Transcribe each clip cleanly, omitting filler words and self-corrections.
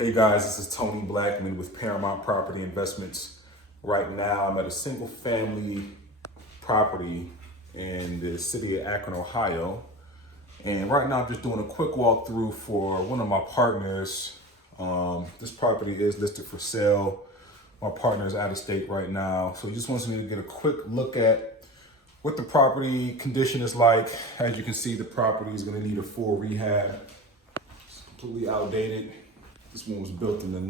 Hey guys, this is Tony Blackmon with Paramount Property Investments. Right now, I'm at a single family property in the city of Akron, Ohio. And right now, I'm just doing a quick walkthrough for one of my partners. This property is listed for sale. My partner is out of state right now. So he just wants me to get a quick look at what the property condition is like. As you can see, the property is going to need a full rehab. It's completely outdated. This one was built in the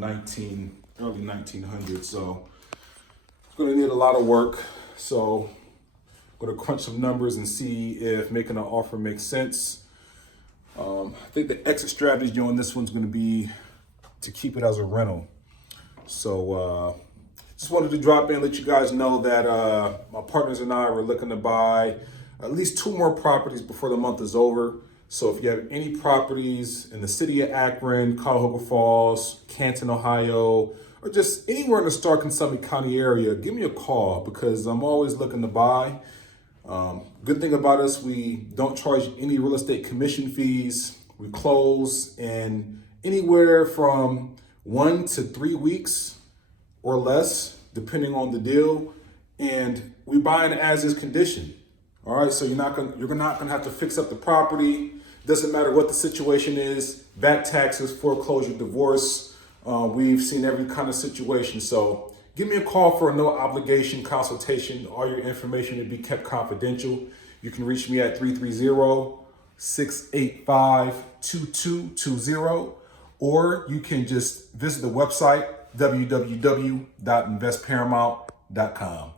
early 1900s, so it's going to need a lot of work. So I'm going to crunch some numbers and see if making an offer makes sense. I think the exit strategy on this one's going to be to keep it as a rental. So just wanted to drop in and let you guys know that my partners and I were looking to buy at least 2 more properties before the month is over. So if you have any properties in the city of Akron, Cuyahoga Falls, Canton, Ohio, or just anywhere in the Stark and Summit County area, give me a call because I'm always looking to buy. Good thing about us, we don't charge any real estate commission fees. We close in anywhere from 1 to 3 weeks or less, depending on the deal. And we buy in as is condition. All right, so you're not gonna have to fix up the property. Doesn't matter what the situation is, back taxes, foreclosure, divorce. We've seen every kind of situation. So give me a call for a no obligation consultation. All your information will be kept confidential. You can reach me at 330-685-2220, or you can just visit the website, www.investparamount.com.